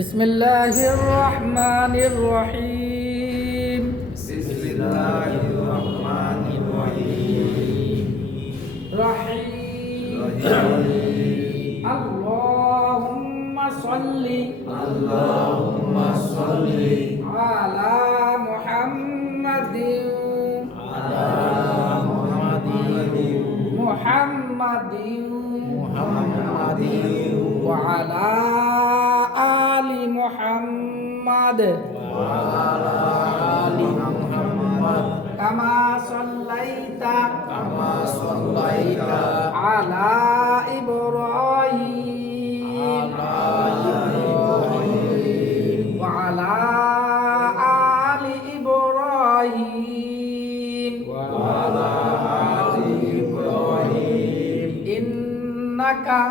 বিসমিল্লাহির রহমানির রহিম। বিসমিল্লাহির রহমানির রহিম। রহিম। রহিম। আল্লাহুম্মা সাল্লি আলা মুহাম্মাদিন ওয়া আলা আলি মুহাম্মাদ কামা সাল্লাইতা আলা ইব্রাহিম ওয়া আলা আলি ইব্রাহিম ইন্নাকা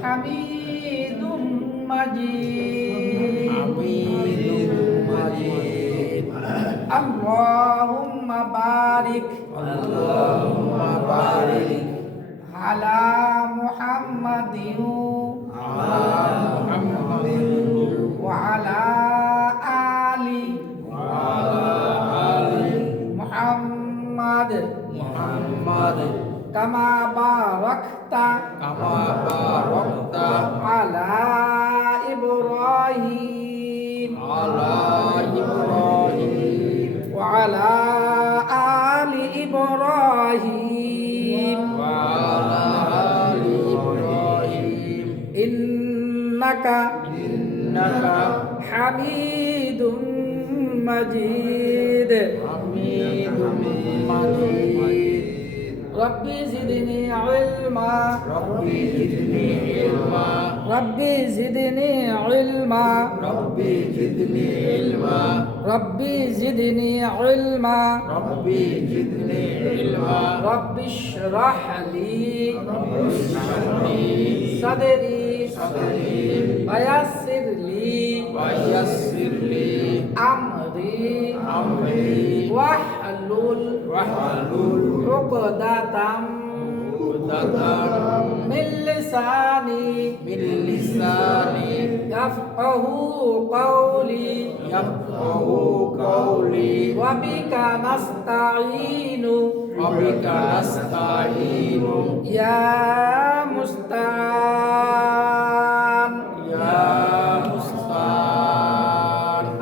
হামিদুম মাজিদ। আল্লাহুম্মা বারিক আলা মুহাম্মাদিন ওয়া আলা আলি মুহাম্মাদ কামা বারাকতা আলা ইব্রাহিম ওয়া আলা আলি ইব্রাহিম ইন্নাকা হামিদুম মাজিদ। রব্বি জিদনি ইলমা রব্বি জিদনি ইলমা রব্বি ইশরাহ লি সাদরি ওয়ায়াসসির লি আমরি ওয়াহলুল উকদাতাম মিন লিসানি ইয়াফকাহু কওলি ওয়া বিকা নাস্তাঈনু ইয়া মুস্তান।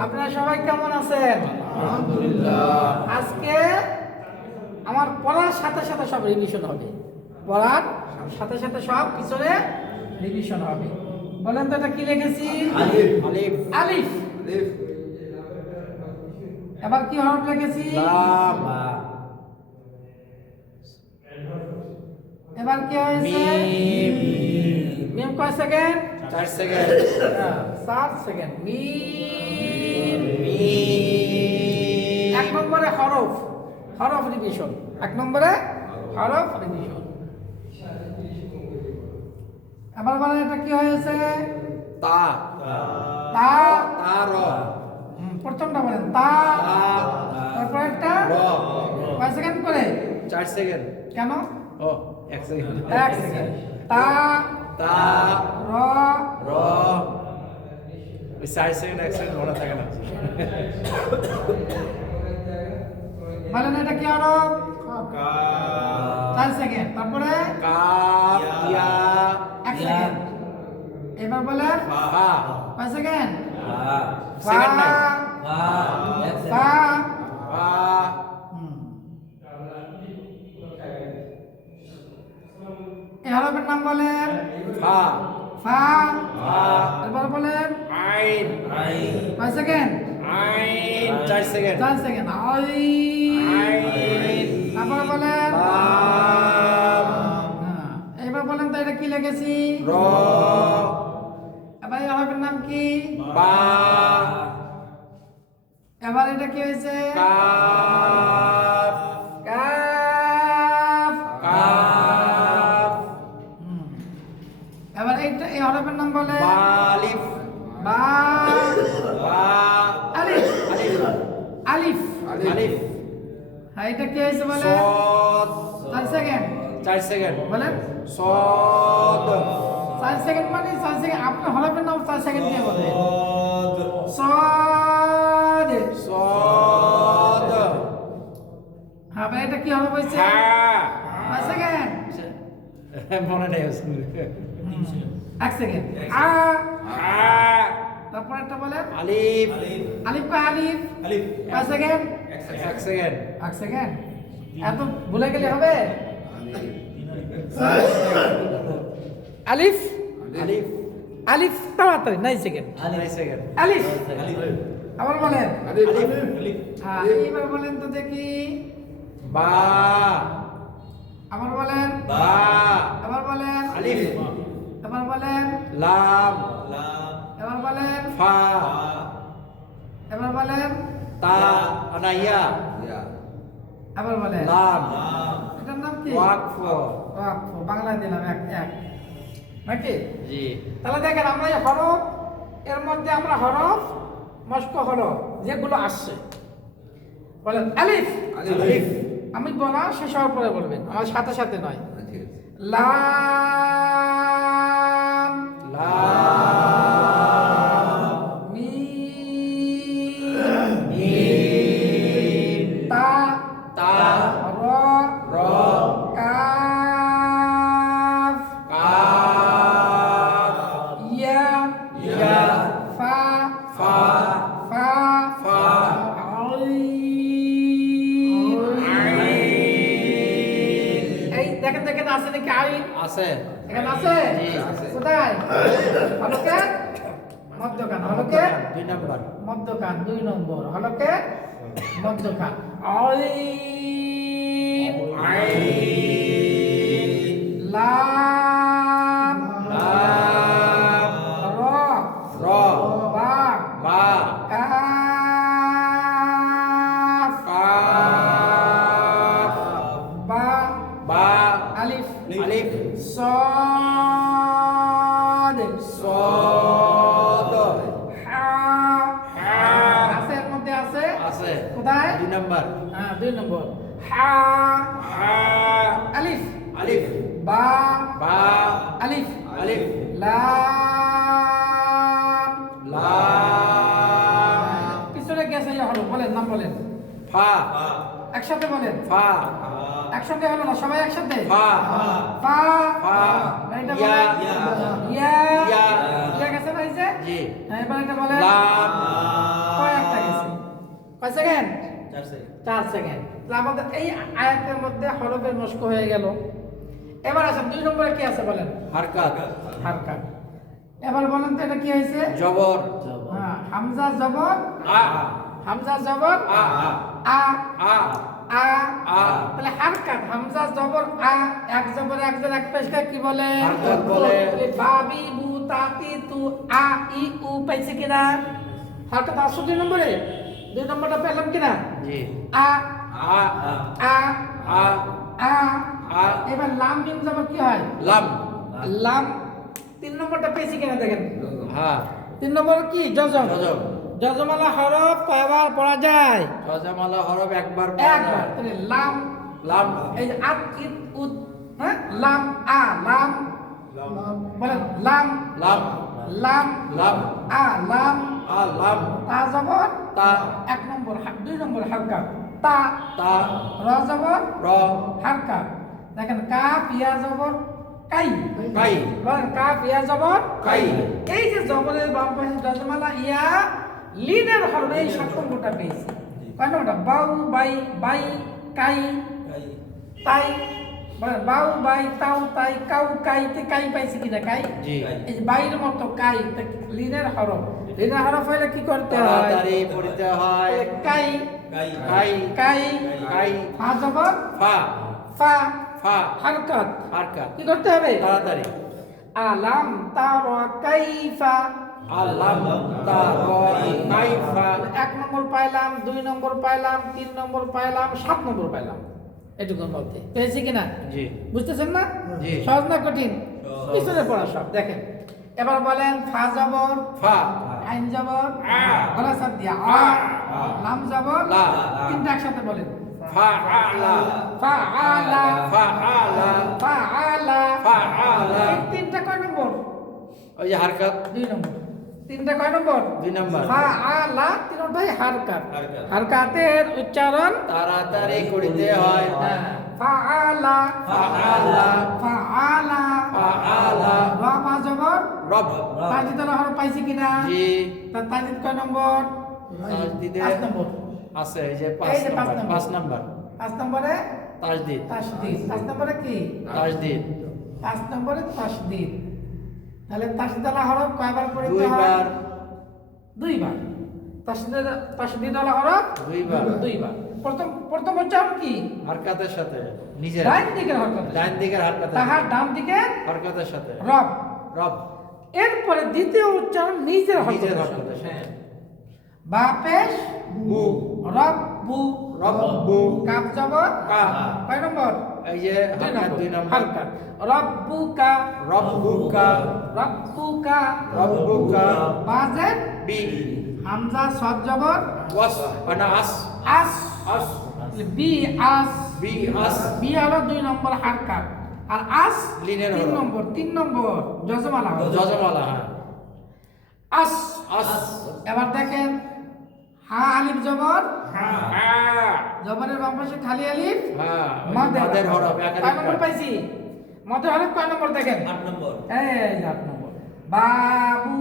আপনারা সবাই কেমন আছেন? আলহামদুলিল্লাহ। আজকে আমার পড়ার সাথে সাথে সব রিভিশন হবে, পড়ার সাথে সাথে সব পিছনে রিভিশন হবে। বলেন তো এটা কি লিখেছি? আলিফ। এবার কি হরফ লিখেছি? এবার কি হয়েছে? মিম কয় সেকেন্ড? 4 সেকেন্ড। 4 সেকেন্ড। মিম। এক নম্বরে হরফ রিভিশন। এক নম্বরে হরফ রিভিশন। এবার বলেন এটা কি হয়েছে? তা র। প্রথমটা বলেন তা, তারপর একটা কয় সেকেন্ড করে? 4 সেকেন্ড। কেন? 1 সেকেন্ড। 1 সেকেন্ড। তা র 4 সেকেন্ড 1 সেকেন্ড মনে থাকে না। বলেন এটা কি হরফ? 4 সেকেন্ড। তারপরে কাফ ইয়া 1 সেকেন্ড। এবার বলেন ফা কয় সেকেন্ড? সেকেন্ড নাই। ফা। ফা এই হরফের নাম বলেন ফা ফা। এবার বলেন আইন কয় সেকেন্ড? 4 সেকেন্ড। 4 সেকেন্ড। আইন তারপর বলেন লাম এবার বলেন তো এটা কি লিখেছি? র এবার এই হরফের নাম কি? বা এবার এটা কি হয়েছে? Calf calf. এবার এইটা এই হরফের নাম বলে আলিফ বা বা আলিফ। আলিফ। হ্যাঁ, এটা কি হয়েছে বলে? সদ 4 সেকেন্ড। 4 সেকেন্ড। বলেন সদ 4 সেকেন্ড মানে 4 সেকেন্ড। আপনার হরফের নাম 4 সেকেন্ড কে বলে صاد সদ صاد হ্যাঁ ভাই এটা কি হবে বলছে حاء কয় সেকেন্ড মনে নেই এক সেকেন্ড حاء তারপর একটা বলে আলিফ আলিফ কয় আলিফ কয় সেকেন্ড এক সেকেন্ড এক সেকেন্ড এত ভুলে গেলে হবে আলিফ আলিফ আলিফ তাড়াতাড়ি 9 সেকেন্ড আলিফ সেকেন্ড আলিফ আবার বলেন আলিফ হ্যাঁ এইবার বলেন তো দেখি বা আবার বলেন বা আবার বলেন আলিফ আবার বলেন লাম এবার বলেন ফা এবার বলেন তা আনাইয়া আবার বলেন লাম এটার নাম কি ওয়াকফ ওয়াকফ বাংলায় দিলাম এক এক নাকি জি তাহলে দেখেন আমরা এই হরফ এর মধ্যে আমরা হরফ মস্ক হলো যেগুলো আসছে বলেন আলিফ আলিফ আমি বলা শেষ হওয়ার পরে বলবেন আমার সাথে সাথে নয় লাম লাম মিম মিম তা তা র র কাফ কাফ ইয়া ইয়া ফা ফা ফা ফা আইন আইন এই দেখেন দেখেন আছে নাকি আইন আছে এখানে আছে জি, আছে। কোথায় হলকে মধ্যখান হলকে 2 নাম্বার মধ্যখান 2 নম্বর হলকে মধ্যখান আইন আইন লাম লাম র র বা বা কাফ কাফ বা বা আলিফ আলিফ صاد صاد হা হা আছে এর মধ্যে আছে আছে কোথায় 2 নাম্বার হ্যাঁ 2 নম্বর হা হা আলিফ আলিফ বা বা আলিফ আলিফ লাম লাম পিছনে গেছে ইয়া হলো বলেন নাম বলেন ফা একসাথে বলেন ফা একসাথে হলো না সবাই একসাথে ফা ফা ফা এটা ইয়া বলেন ইয়া ইয়া ইয়া গেছে না এই যে জি হ্যাঁ এবার এটা বলেন লাম কয়েকটা গেছে কয় সেকেন্ড 4 সেকেন্ড 4 সেকেন্ড তাহলে আমাদের এই আয়াতের মধ্যে হরফের মস্ক হয়ে গেল এবার আসেন 2 নম্বরে কি আছে বলেন হারকাত হারকাত এবার বলেন তো এটা কি হয়েছে জবর হ্যাঁ হামজা জবর আ হামজা জবর আ আ আ আ আ তাহলে হারকাত হামজা জবর আ এক জবর একজন এক পেশকা কি বলে হারকাত বলে। তাহলে বাবি বু তাতি তু আ ই উ পাইছে কিনা হারকাত আসো 2 নম্বরে 2 নম্বরটা পেলাম কিনা জি আ আ আ আ আ আ এবার লাম মিম জবর কি হয় লাম লাম 3 নম্বরটা পেয়েছি কিনা দেখেন হ্যাঁ 3 নম্বর কি জজম জজম জজমালা হরফ কয়বার পড়া যায় জজমালা হরফ একবার পড়া একবার যায়। তাহলে লাম লাম এই যে আত ইত উত হ্যাঁ লাম আ লাম বলেন লাম লাম লাম লাম আ লাম আ লাম তা জবর তা 1 নম্বর 2 নম্বর হারকাত তা তা র জবর র হারকাত দেখেন কাফ ইয়া জবর কাই কাই বলেন কাফ ইয়া জবর কাই এই যে জবরের বাম পাশে জজমালা ইয়া লিনের হরফ এই 7 নম্বরটা পেয়েছি কয় নম্বরটা বাউ বাই বাই কাই তাই বলেন বাউ বাই তাও তাই কাউ কাইতে কাই পাইছি কিনা কাই জি এই যে বাইরের মতো কাই তা লিনের হরফ লিনের হরফ হইলে কি করতে হয় তাড়াতাড়ি পড়তে হয় কাই কাই কাই কাই ফা জবর ফা ফা ফা হারকাত হারকাত কি করতে হবে তাড়াতাড়ি আলাম তারা কাইফা আলাম তারাই কাইফা 1 নম্বর পাইলাম 2 নম্বর পাইলাম 3 নম্বর পাইলাম 7 নম্বর পাইলাম এটুকুর মধ্যে পেয়েছি কিনা জি বুঝতেছেন না জি। সহজ না কঠিন পিছনে পড়া সব দেখেন এবার বলেন ফা জবর ফা আইন জবর আ। গলা সাদ দিয়া আ। লাম জবর লা। তিনটা একসাথে বলেন ফা আলা ফা আলা ফা আলা ফা আলা ফা আলা এই তিনটা কয় নম্বর ওই যে হারকাত 2 নম্বর তিনটা কয় নম্বর? 2 নম্বর। ফাআলা তিনটাই হারকাত। হারকাত। হারকাতের উচ্চারণ তাড়াতাড়ি করিতে হয়। ফাআলা ফাআলা ফাআলা ফাআলা রা পা জবর রব তাজিদ হরফ পাইছি কিনা? জি তার তাজিদ কয় নম্বর? তাজদিদে 5 নম্বর। আছে এই যে এই যে 5 5 নম্বর। 5 নম্বর 5 নম্বরে তাজদিদ তাসদিদ। 5 নম্বরে কি? তাজদিদ 5 নম্বরে তাসদিদ। তাহলে তাসদিদালা হরফ কয়বার পড়তে হয়? দুইবার দুইবার। তাসদিদালা হরফ দুইবার দুইবার। প্রথম উচ্চারণ কি? হারকাতের সাথে নিজের ডান দিকের হরকত। ডান দিকের হারকাতের তাহার ডান দিকে হারকাতের সাথে রব। রব এরপরে দ্বিতীয় উচ্চারণ নিজের নিজের হরকত। হারকাতের সাথে বা পেশ বু রব্বু। রব্বু কাফ জবর কা কয় নম্বর? এই যে হারকাত 2 নম্বর হারকাত। রব্বুকা রব্বুকা রব্বুকা রব্বুকা বাজের বি হামজা সদ জবর ওয়াস আনা আস আস। আস বি আস। বি আস বি হলো 2 নম্বর হারকাত আর আস লিনের 3 হরফ। নম্বর। 3 নম্বর জজমালা হরফ। জজমালা হ্যাঁ আস। আস এবার দেখেন হা আলিফ জবর হ্যাঁ জবরের বাম পাশে খালি আলিফ হ্যাঁ মাদের হরফ কয় একাধিক নম্বর পাইছি? মদের হরফ কয় নম্বর দেখেন? 8 নম্বর এই 8 নম্বর। বাবু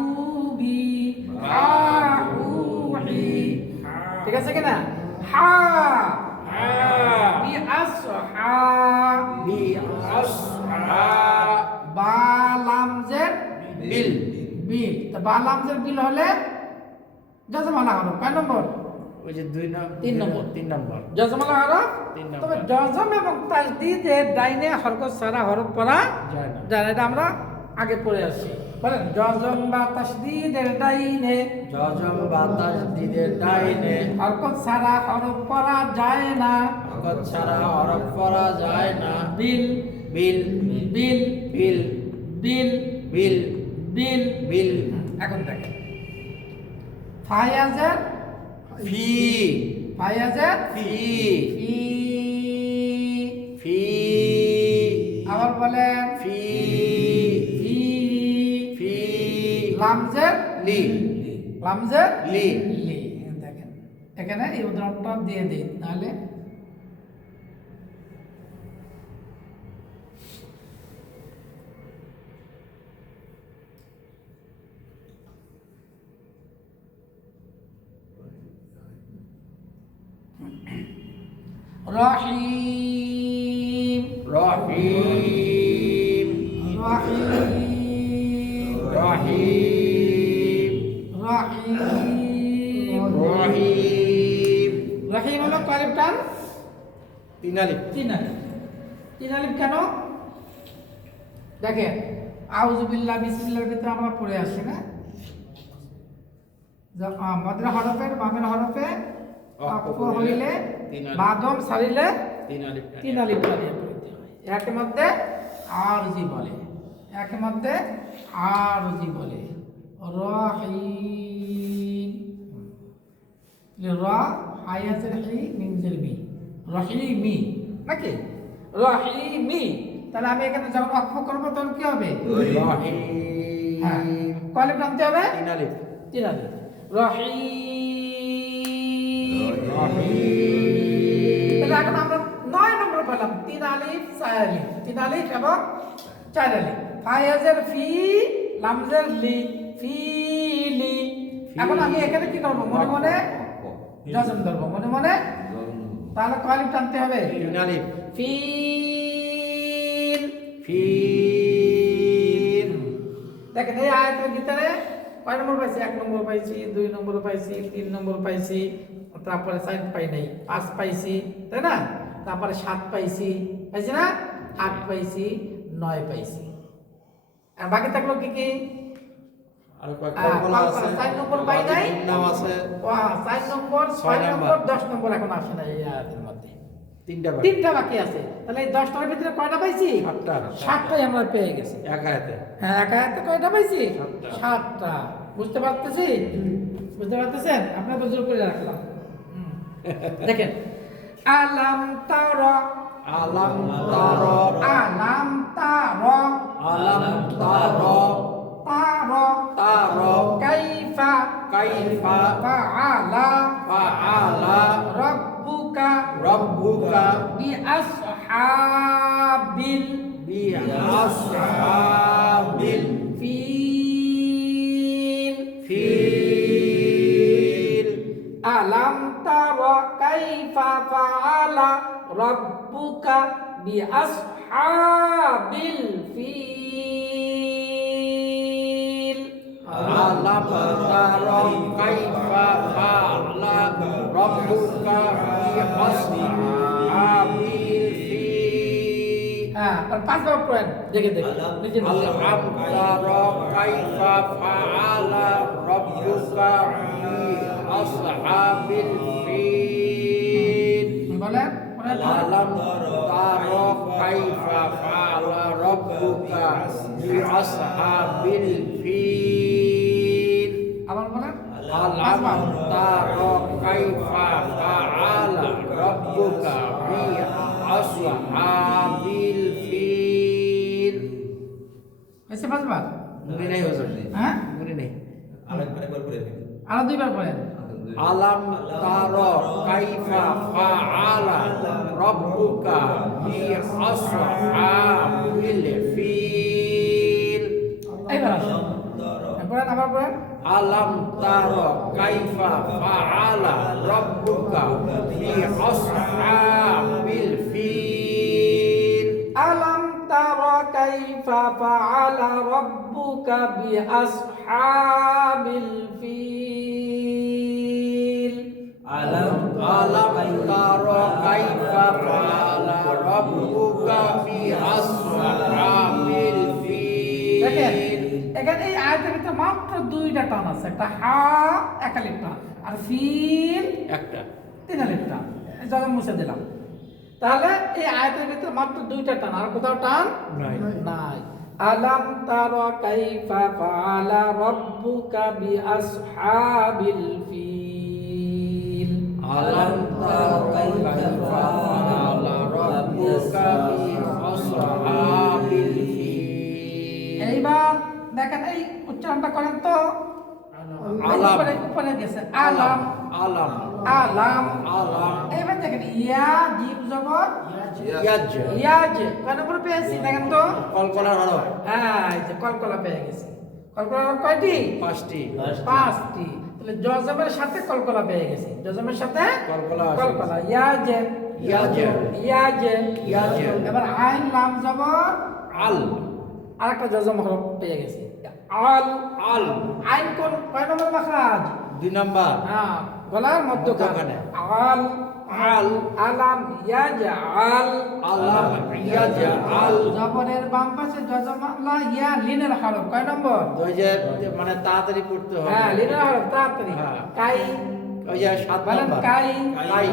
বি আউহি। ঠিক আছে কিনা? হা হ্যাঁ বি আস হা বি আস হা বা লাম জের বিল বিল। তো বা লাম জের বিল হলে জজমালা হরফ কয় নম্বর? ওই যে 2 নম্বর 3 নম্বর। 3 নম্বর জজমালা হরফ। 3 নম্বর তবে জজম এবং তাসদীদের ডাইনে হরকত ছাড়া হরফ পড়া যায় না যায় না। এটা আমরা আগে পড়ে আসছি। বলেন জজম বা তাসদীদের ডাইনে জজম বাতাস দিদের ডাইনে হরকত ছাড়া হরফ পড়া যায় না। হরকত ছাড়া হরফ পড়া যায় না বিল বিল বিল বিল বিল বিল বিল। বিল এখন দেখেন ফায়াজের ফি ফায়াজের ফি ফি। ফি আবার বলেন ফি ফি। ফি লামজের লি লামজের লি লি। দেখেন এখানে এই উদাহরণটা দিয়ে দিই তাহলে রহিম রহিম রহিম রহিম রহিম রহিম রহিম হলো কয় টান? 3 আলিফ 3 আলিফ। 3 আলিফ কেন? দেখেন আউযুবিল্লাহ বিসমিল্লাহর ভিতরে আমরা পড়ে আসি না? মদের হরফের বামের হরফে অক্ষ হইলে বাদম সারিলে 3 আলিফ 3 আলিফ টানিয়ে পড়তে হয়। একের মধ্যে আরজি বলে, একের মধ্যে আরজি বলে। রহিম র হায়াজের হি মিমজের মি রহিমি নাকি? রহিমি। তাহলে আমি এখানে যখন অক্ষ করবো তখন কি হবে? রহিম হ্যাঁ কয় আলিফ টানতে হবে? 3 আলিফ 3 আলিফ। রহিম। রহিম তাহলে এখন আমরা 9 নম্বর পেলাম। 3 আলিফ 4 আলিফ। 3 আলিফ এবং 4 আলিফ। ফায়াজের ফি লামজের লি ফিলি। এখন আমি এখানে কি করব? মনে মনে জজম ধরবো মনে মনে। তাহলে কয় আলিফ টানতে হবে? 3 আলিফ ফিল। ফিল দেখেন এই আয়াতের ভিতরে কয় নম্বর পাইছি? 1 নম্বর পাইছি, 2 নম্বর পাইছি, 3 নম্বর পাইছি, তারপরে 4 পাই নাই, 5 পাইছি, তাই না? তারপরে 7 পাইছি, পাইছি না? 8 পাইছি, 9 পাইছি। আর বাকি থাকলো কি কি? আর কয় কল্পনা আছে 4 নম্বর পাই নাই, নাম আছে 4 নম্বর, 6 নম্বর, 10 নম্বর এখন আসে না এই আয়াতের মধ্যে। 3টা বাকি 3টা বাকি আছে। তাহলে এই 10টার ভিতরে কয়টা পাইছি? 7টা 7টাই আমরা পেয়ে গেছি। এক আয়াতে হ্যাঁ এক আয়াতে কয়টা পাইছি? 7টা 7টা। বুঝতে পারতেছি? বুঝতে পারতেছেন? আপনারা তো জোর করে রাখলাম। দেখেন আলাম তারা আলাম তারা আলাম তারা আলাম তারা তারা তারা কাইফা কাইফা ফাআলা ফাআলা রাব্বুকা রাব্বুকা বিআসহাবিল বিআসহাবিল ফিল ফিল আলাম তারা কাইফা ফাআলা রাব্বুকা বিআসহাবিল ফিল আলাম তারা কাইফা ফাআলা রাব্বুকা বিআসহাবিল ফিল হ্যাঁ আর পাঁচবার পড়েন দেখে দেখে নিজে নিজে আলাম তারা কাইফা ফাআলা রাব্বুকা বিআসহাবিল ফিল বলেন বলেন আলাম তারা কাইফা ফাআলা রাব্বুকা বিআসহাবিল ফিল আবার বলেন আলাম তারা কাইফা ফাআলা রাব্বুকা বিআসহাবিল ফিল এসে পাঁচবার মনে নেই হুজুর হ্যাঁ মনে নেই আর দুইবার পড়েন আলাম তারা কাইফা ফাআলা রাব্বুকা বিআসহাবিল ফিল এইবার আসেন পড়েন আবার পড়েন আলাম তারা কাইফা ফাআলা রাব্বুকা বিআসহাবিল ফিল আলাম তারা কাইফা ফাআলা রাব্বুকা বিআসহাবিল ফিল আলাম তারা কাইফা ফাআলা রাব্বুকা বিআসহাবিল দেখেন ফিল এখানে এই আয়াতের ভিতরে মাত্র দুইটা টান আছে একটা হা এক আলিফ টান আর ফিল একটা তিন আলিফ টান এই জায়গা মুছে দিলাম তাহলে এই আয়াতের ভিতরে মাত্র দুইটা টান আর কোথাও টান নাই নাই আলাম তারা কাইফা ফাআলা রাব্বুকা বিআসহাবিল ফিল আলাম তারা কাইফা ফাআলা রাব্বুকা বিআসহাবিল ফিল এইবার দেখেন এই উচ্চারণটা করেন তো আলাম। উপরে উপরে গেছে আলাম আলাম আলাম আলাম এইবার দেখেন ইয়া জিম জবর ইয়াজ ইয়াজ কোন উপরে পেয়েছি দেখেন তো কলকলার হরফ হ্যাঁ এই যে কলকলা পেয়ে গেছি কলকলা কয়টি পাঁচটি পাঁচটি তাহলে জজমের সাথে কলকলা পেয়ে গেছি জজমের সাথে কলকলা আছে। কলকলা ইয়াজ ইয়াজ ইয়াজ ইয়াজ এবার আইন লাম জবর আল আরেকটা জজম হরফ পেয়ে গেছি আল আল আইন কোন কয় নম্বর মাখরাজ 2 নাম্বার হ্যাঁ গলার মধ্যখানে মধ্যখানে। আল আল আলাম ইয়াজআল আলাম ইয়াজ আল জবরের বাম পাশে জজমাল্লা ইয়া লিনের হরফ কয় নম্বর ওই যে মানে তাড়াতাড়ি পড়তে হবে হ্যাঁ লিনের হরফ তাড়াতাড়ি হ্যাঁ। কাই ওই যে 7 বলেন নাম্বার কাই কাই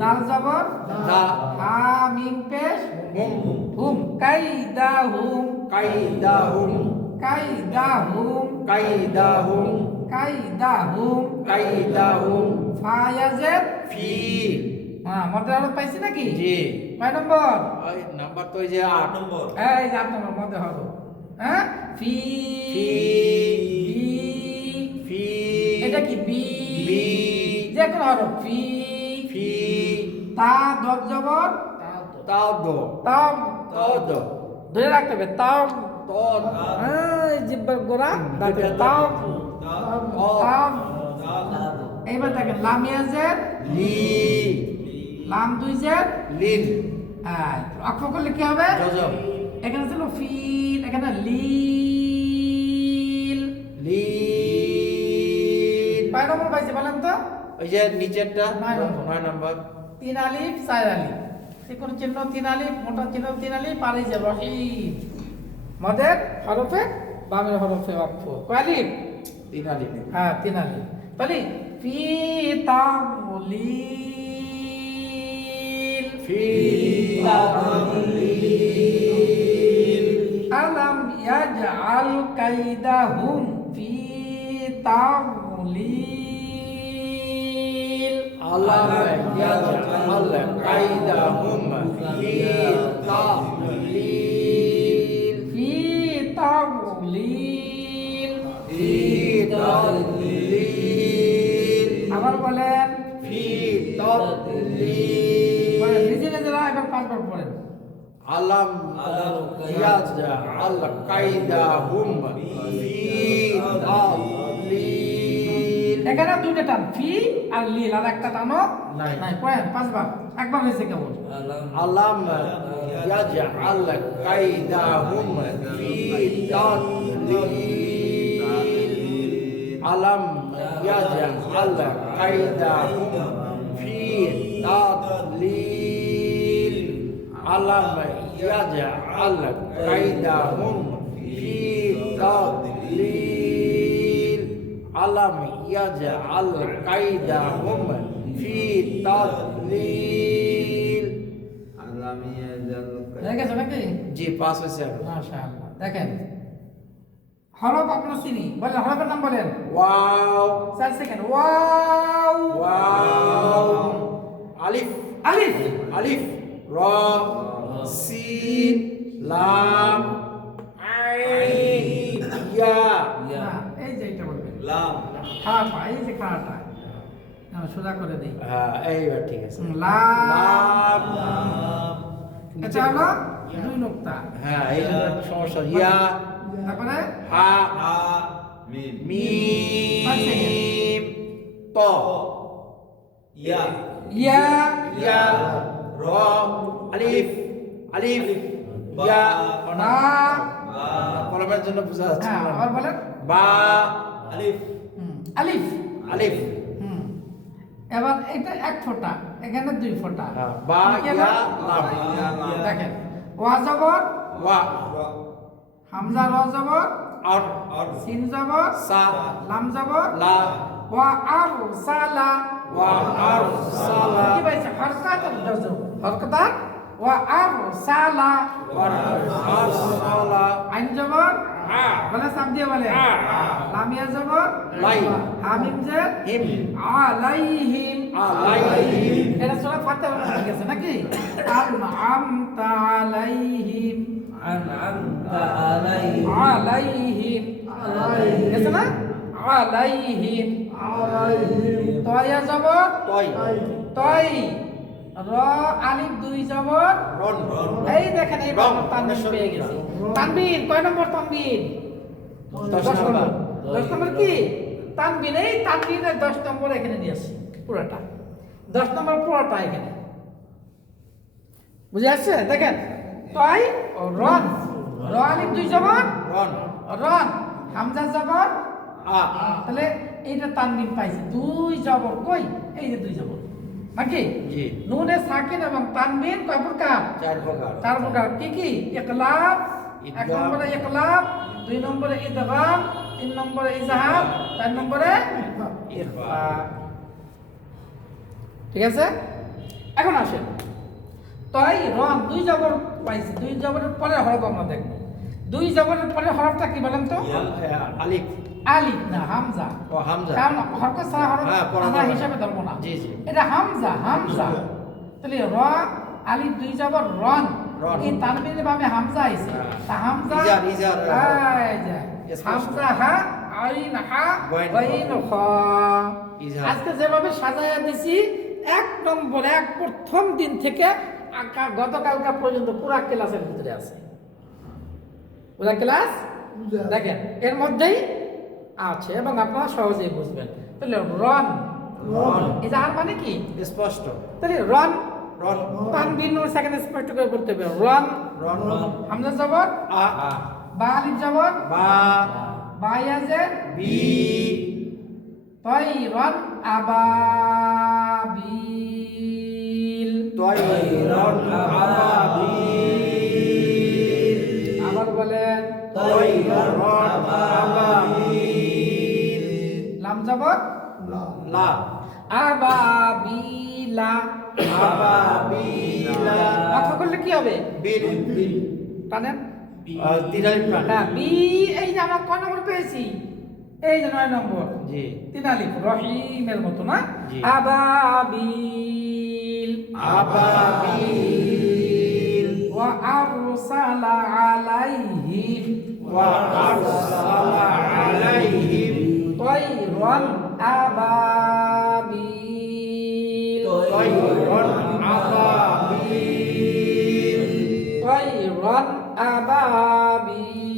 দাল জবর দা হা মিম পেশ হুম হুম কাইদাহুম কাইদাহুম কাইদাহুম কাইদাহুম কাইদাহুম কাইদাহুম ফায়াজের ফি হ্যাঁ মধ্যে হরফ পাইছি নাকি জি কয় নম্বর ওই নাম্বার তো ওই যে 8 নম্বর এই যে 8 নম্বর মধ্যে হরফ হ্যাঁ ফি ফি বি ফি এটা কি বি বি যে কোন হরফ ফি ফি তা দত জবর তাওদ তাও তাওদ ধরে রাখতে হবে তাও তাওদ এই জিব্বার গোড়া দাঁতে তাও তাও এইবার দেখেন লাম ইয়াজের লি লাম দুই জের লিন অক্ষ করলে কি হবে জজম এখানে ছিল ফিল এখানে লিল লিন কয় নম্বর পাইছে বলেন তো ওই যে নিচেরটা 9 নম্বর। 9 নাম্বার 3 আলিফ 4 আলিফ কোন চিহ্ন 3 আলিফ মোটা চিহ্ন 3 আলিফ আর এই যে রহিম মদের হরফে বামের হরফে অক্ষ কয় আলিফ 3 আলিফ হ্যাঁ 3 আলিফ তাহলে ফি তামলিল ফি তামলিল আলাম ইয়াজআল কাইদাহুম ফি তামলিল আলাম ইয়াজআল কাইদাহুম ফি তামলিল ফি তামলিল ফি তামলিল আবার বলেন في تضليل বলেন নিজে নিজেরা এবার 5 বার পড়েন ألم يجعل كيدهم في تضليل এখানে দুইটা টান ফি আর লিল আর একটা টানো নাই। নাই পড়েন 5 বার একবার হয়েছে কেবল ألم يجعل كيدهم في تضليل ألم يجعل كيدهم في تضليل ألم يجعل كيدهم في تضليل ألم يجعل كيدهم في تضليل হয়ে গেছে নাকি জি পাস হয়েছে মাশাআল্লাহ দেখেন হরফ আপনার চিনি বলেন হরফের নাম বলেন ওয়াও 4 সেকেন্ড ওয়াও ওয়াও আলিফ আলিফ আলিফ র সিন লাম আইন ইয়া না, এই যে এটা বলবেন লাম খাড়া এই যে খাড়াটা না সোজা করে দেই হ্যাঁ এইবার ঠিক আছে লাম লাম এটা হলো দুই নুক্তা হ্যাঁ এই জন্য একটা সমস্যা ইয়া তারপরে হা মিম মিম ত ইয়া ইয়া ইয়া র আলিফ আলিফ ইয়া বা কলমের জন্য বোঝা যাচ্ছে হ্যাঁ না। আবার বলেন বা আলিফ আলিফ আলিফ হুম এবার এটা এক ফোঁটা এখানে দুই ফোঁটা হ্যাঁ, বা কি হলো? ইয়া লাম দেখেন ওয়া জবর ওয়া হামজা র জবর আর সিন জবর সা লাম জবর লা ওয়া আর সালা ওয়া আর সালা কি পাইছে হরকত দজো হরকত ওয়া আর সালা ওয়া আর সালা আইন জবর আ বলে সাব দিয়ে বলে আ। লামিয়া জবর লাই হামিম জে হিম আলাইহিম আলাইহিম এটা সূরা ফাতিহা হয়ে গেছে নাকি আনআমতা আলাইহিম আনআমতা আলাইহিম আলাইহিম গেছে না আলাইহিম তয়া জবর তয় তয় র আলিফ দুই জবর রন এই দেখেন এই রং, তানবিন পেয়ে গেছি তানবিন কয় নম্বর তানবিন 10 নম্বর 10 নম্বর কি তানবিন এই তানবিনের 10 নম্বর এখানে নিয়ে আসি পুরোটা 10 নম্বর পুরোটা এখানে বুঝে আসছে দেখেন তয় ও রন র আলিফ দুই জবর রন রন হামজা জবর আ তাহলে এইটা তানবিন পাইছে দুই জবর কই এই যে দুই জবর নাকি জি নুনে সাকিন এবং তানবিন কয় প্রকার চার প্রকার চার প্রকার কি কি ইকলাব এক ইদগাম। নম্বরে ইকলাব দুই নম্বরে ইদগাম তিন নম্বরে ইজহার চার নম্বরে ইখফা ঠিক আছে এখন আসেন তাই রন দুই জবর পাইছি দুই জবরের পরে হরফ আমরা দেখব দুই জবরের পরে হরফটা কি বলেন তো আলিফ আলিফ না হামজা ও হামজা কারণ হরকত ছাড়া হরফ হ্যাঁ, পড়া আমরা যাবে না। হিসাবে ধরবো না জি, জি। এটা হামজা হামজা তাহলে র আলিফ দুই জবর রন রন। এই তানবিনের ভাবে হামজা আইছে হ্যাঁ। তা হামজা ইজার, ইজার, এই যে স্পষ্ট। হামজা হা আইন হা বাইন খ। বাইন খ ইজার। আজকে যেভাবে সাজায়া দিছি এক নম্বর এক প্রথম দিন থেকে গতকালকা পর্যন্ত পুরা ক্লাসের ভিতরে আছে পুরা ক্লাস দেখেন এর মধ্যেই আছে এবং আপনারা সহজেই বুঝবেন তাহলে রন রন। ইজাহার মানে কি স্পষ্ট তাহলে রন রন তানবিন নুন সেকেন্ড স্পষ্ট করে বলতে হবে রন রন হামজা জবর আ বা আলিফ জবর বা বা ইয়াজের বি তয়রন আবাবিল তয়রন আবাবিল আবার বলেন তয়রন আবাবিল লাম জবর লা আবাবিলা আবাবিলা লক্ষ্য করলে কি হবে বিল বিল টানেন তিরালি প্রাণ না বি এই যে আমরা কয় নম্বর পেয়েছি এই যে 9 নম্বর জি তিন আলিফ রহিমের মতো না জি। আবাবিল আবাবিল ওয়া আরসালা আলাইহিম ওয়া আরসালা আলাইহিম তায়রান আবাবিল আবাবিল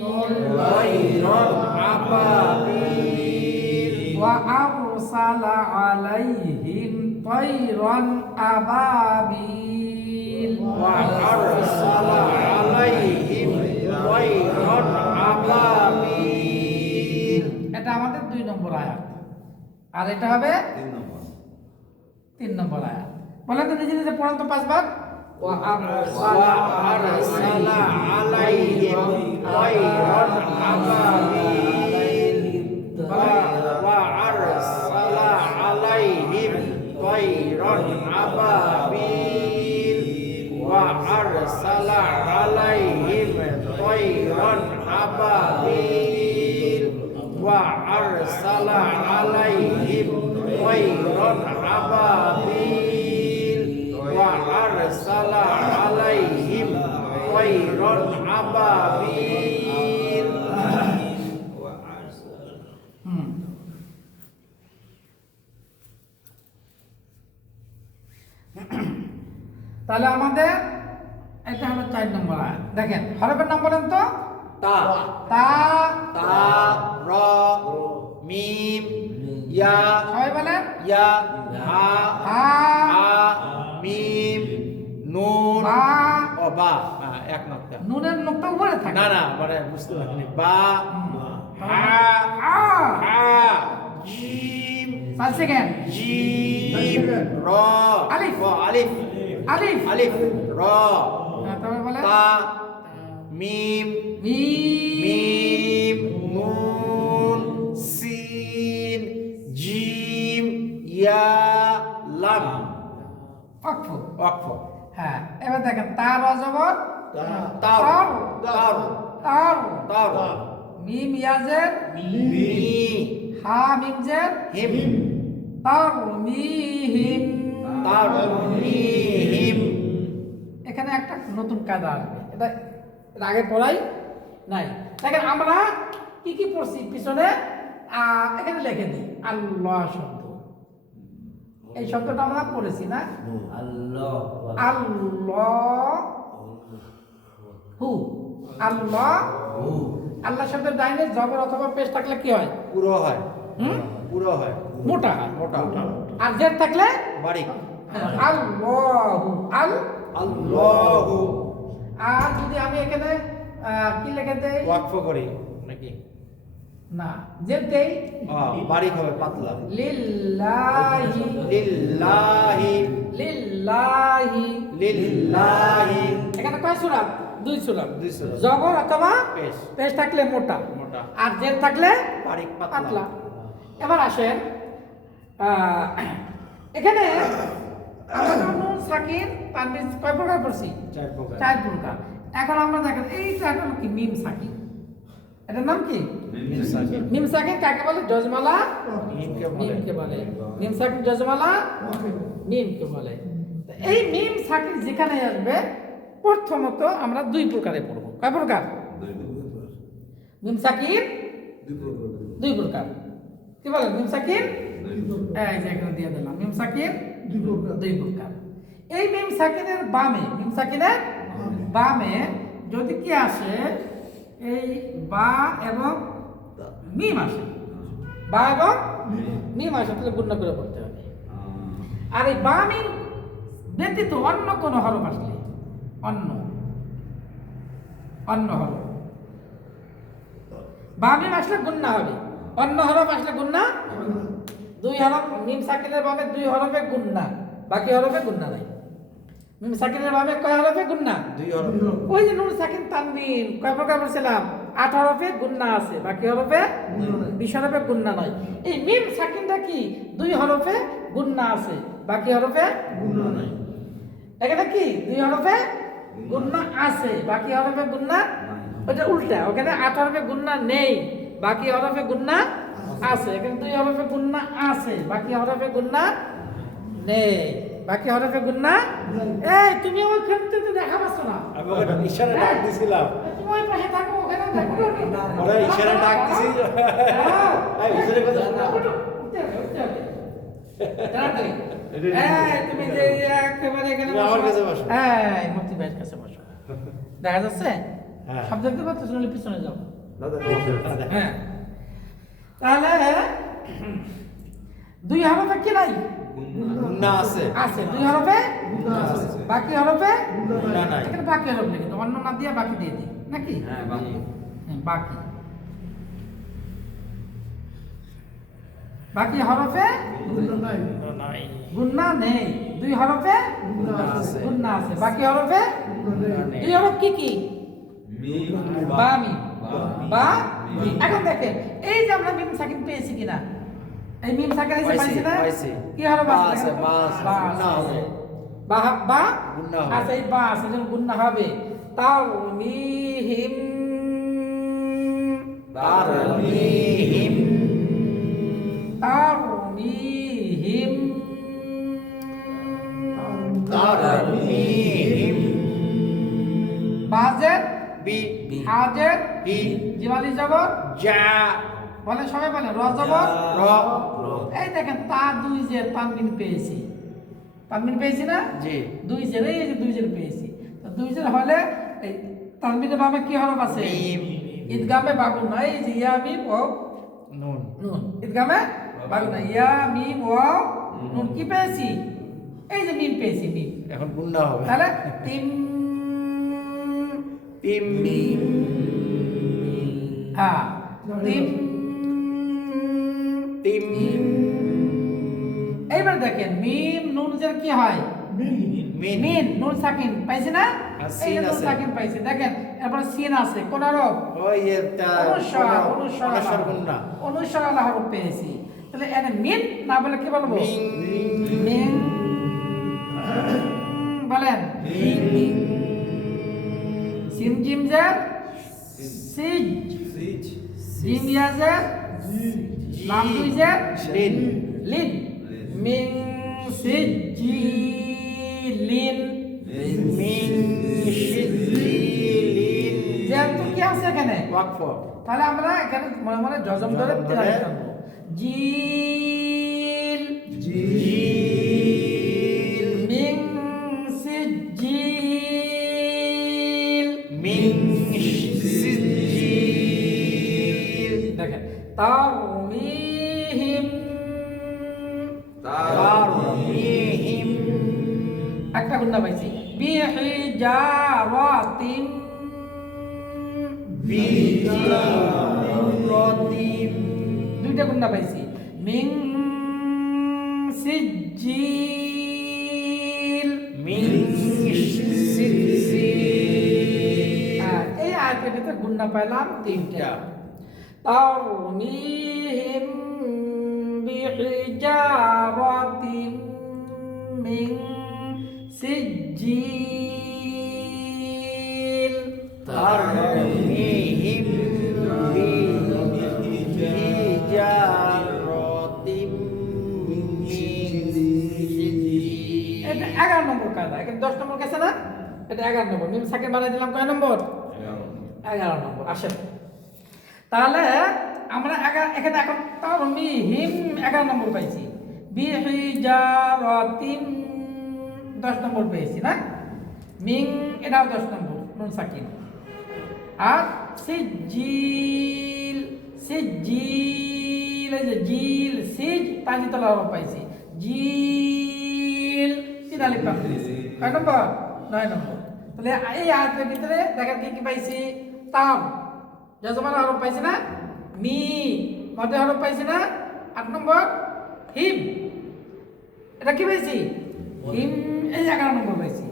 তৈরন আবাবিল ওয়া আরসালা আলাইহিম তৈরন আবাবিল ওয়া আরসালা আলাইহিম তৈরন আবাবিল। এটা আমাদের 2 নম্বর আয়াত, আর এটা হবে 3 নম্বর আয়াত। বলেন তো নিজে নিজে পড়েন তো 5 বার। ওয়া আরসালা وأرسل عليهم طيرا أبابيل وأرسل عليهم طيرا أبابيل وأرسل عليهم طيرا أبابيل وأرسل عليهم طيرا أبابيل وأرسل عليهم طيرا أبابيل হুম। তাহলে আমাদের এটা হলো 4 নম্বর আয়াত। দেখেন হরফের নাম বলেন তো। তা তা, তা র মিম ইয়া সবাই বলেন। ইয়া হা হা, হা মিম নুন বা, ও বা হ্যাঁ, এক নক্তা নুনের নোকতা উপরে থাকে। না না মানে বুঝতে পারিনি বা হা আ, হা জিম 5 সেকেন্ড। জিম র আলিফ। ও আলিফ আলিফ, আলিফ র হ্যাঁ, তারপর বলেন। তা মিম মিম, মিম নুন সিন জিম ইয়া লাম ওয়াকফ। ওয়াকফ হ্যাঁ, এবার দেখেন তার অজবর তার তার তার, তার মিম ইয়াজের মি হা মিম জের হিম তার মিহিম। তার মিহিম এখানে একটা নতুন কায়দা আসবে, এটা এর আগে পড়াই নাই। দেখেন আমরা কি কি পড়ছি পিছনে, এখানে লিখে দিই আল্লাহ শব্দ। এই শব্দটা আমরা পড়েছি না, আল্লাহ আল্লাহ হু, আল্লাহ হু আল্লাহ শব্দের ডাইনে জবর অথবা পেশ থাকলে কি হয়? পুরো হয় হুম? পুরো হয় মোটা হয়। মোটা আর জের থাকলে বারিক আল্লাহু, আল। আল্লাহু আর যদি আমি এখানে কি লিখে দেই, ওয়াকফ করি নাকি না জের দেই বারিক হবে পাতলা লিল্লাহি, লিল্লাহি লিল্লাহি। লিল্লাহি এখানে কয় সূরা? 2 সূরা। 2 সূরা। জবর অথবা পেশ পেশ থাকলে মোটা, মোটা আর জের থাকলে বারিক পাতলা। পাতলা এবার আসেন এখানে আমরা নুন সাকিন তানবিন কয় প্রকার পড়ছি? 4 প্রকার 4 প্রকার। এখন আমরা দেখেন এইটা হলো কি মিম সাকিন, এটার নাম কি? মিম সাকিন মিম সাকিন কাকে বলে? জজমালা মিমকে বলে মিমকে বলে। মিম সাকিন জজমালা মিমকে বলে। তো এই মিম সাকিন যেখানে আসবে প্রথমত আমরা 2 প্রকারে পড়ব। কয় প্রকার? মিম সাকিন 2 প্রকার। কি বলেন? মিম সাকিন এই যে এখানে দিয়ে দিলাম, মিম সাকিন 2 প্রকার। এই মিম সাকিনের বামে, মিম সাকিনের বামে যদি কি আসে, এই বা এবং মিম আসে, বা এবং মিম আসে, তাহলে গুণ করে পড়তে হবে। আর এই বা মিম ব্যতীত অন্য কোনো হরফ আসলে, অন্য হরফ বা মিম আসলে গুণনা হবে, অন্য হরফ আসলে গুণনা। 2 হরফ মিম সাকিনের বামে 2 হরফে গুণনা, বাকি হরফে গুণনা নাই। মিম সাকিনের বামে কয় হরফে গুণনা? 2 হরফ ওই যে নুন সাকিন তানবিন কয় প্রকার বলছিলাম? 8 হরফে গুণনা আছে, বাকি হরফে 20 হরফে গুণনা নাই। এই মিম সাকিনটা কি 2 হরফে গুণনা আছে, বাকি হরফে গুণনা নাই এখানে কি 2 হরফে গুণনা আছে, বাকি হরফে গুণনা। ওটা উল্টা, ওখানে 8 হরফে গুণনা নেই, বাকি হরফে গুণনা আছে। এখানে 2 হরফে গুণনা আছে, বাকি হরফে গুণনা নেই, বাকি হরফে গুণনা। এই তুমি ওইখান থেকে দেখা পাচ্ছ না, আমি ওকে ইশারা ডাক দিছিলাম তুমি ওই পাশে থাকো, ওখানে দেখো। ওরা ইশারা ডাক দিছি এই ইশারা কথা শোনা তাড়াতাড়ি। এই তুমি যে একেবারে এখানে তুমি আমার বসো। কাছে বসো। এই মুফতি ভাইয়ের কাছে বসো। দেখা যাচ্ছে? হ্যাঁ। সব দেখতে পাচ্ছ? শুনলে পিছনে যাও। দাদা হ্যাঁ, তাহলে 2 হরফে কি নাই? গুন্না আছে। আছে 2 হরফে, আছে। বাকি হরফে গুন্না নাই। এখানে বাকি হরফ নেই, কিন্তু অন্য না দিয়ে বাকি দিয়ে দিই নাকি? হ্যাঁ বাকি বাকি বাকি হরফে গুন্না নেই, 2 হরফে আছে। গুন্না আছে, বাকি হরফে এই হরফ কি কি? বা মিম, বা মিম। এখন দেখেন এই যে আমরা মিম সাকিন পেয়েছি কিনা, এই মিম সাকিন এসে পাইছি, পাইছি না? পাইছি। কি হরফ বা আছে? আছে, দেখেন তো? বা আছে, বা গুন্না আছে। হবে। বা বা গুন্না হবে। আছে, এই বা আছে যেন গুন্না হবে। তারমিহিম, তারমিহিম তারমিহিম, তারমিহিম বাজের বি হাজের হি জিমালি জবর, যা বলে সবাই বলে র জবর। র এই দেখেন তা 2 জের তানবিন পেয়েছি, তানবিন পেয়েছি না? জি 2 জের, এই যে 2 জের পেয়েছি। তো 2 জের হলে এই তানবিনের ভাবে কি হরফ আছে? মিম। ঈদগামে বাগুন না, এই যে ইয়া মিম ও নুন নুন, ঈদগামে বাগুন না, ইয়া মিম ও নুন কি পেয়েছি? এই যে মিম পেয়েছি, মিম। এখন গুন্না হবে। তাহলে তিম, তিম মিম হ্যাঁ তিম, তিম এইবার দেখেন মিম নুন জের কি হয়? মিন মিন, নুন সাকিন পাইছি না? আর এই যে সিন নুন আছে। সাকিন পাইছি, দেখেন এরপরে সিন আছে, কোন হরফ? ওই এটা অনুস্বর গুন্না অনুস্বর আলা হরফ পেয়েছি। তাহলে এখানে মিন না বলে কি বলবো? মিং মিন বলেন। সিন জিম জের সিজ, জিম ইয়া জের লাম 2 জের লিন লিন, মিং সিজি লিন, মিং শিদ্দিলিন যেহেতু কি আছে এখানে, ওয়াকফ তাহলে আমরা এখানে মনে মনে জজম ধরে জজম তেলাওয়াত ধরে করব। জিল জিল মিং সিজিল, মিং সিজিল দেখেন তারমিহিম, তারমিহিম একটা গুণা পাইছি, বিহিজারাতিম, বিজারাতিম 2টা গুণা পাইছি, মিং সিজিল। মিং সিজিল এই আয়াতের ভিতরে গুণা পাইলাম 3টা। তারমিহিম বিহিজারাতিম মিং সিজিল। তারমিহিম বিজারাতিম মিং সিজিল এটা 11 নম্বর কায়দা, এখানে 10 নম্বর গেছে না? এটা 11 নম্বর। মিম সাকিন বানাই দিলাম কয় নম্বর? 11 নম্বর। আসেন তাহলে আমরা এখানে এখন তারমিহিম 11 নম্বর পাইছি, বিহিজারাতিম 10 নম্বর পেয়েছি না? মিং এটাও 10 নম্বর নুন সাকিন। আর সিজিল, সিজিল এই যে জিল সিজ তাজি তলা হরফ পাইছি, জিল 3 আলিফ লাম দিয়েছি। কয় নম্বর? 9 নম্বর। তাহলে এই আয়াতের ভিতরে দেখেন কি কি পাইছি? তাম জজমান হরফ পাইছি না? মি মধ্যে হরফ পাইছি না? 8 নম্বর হিম, এটা কি পাইছি? হিম এই 11 নম্বর পাইছি।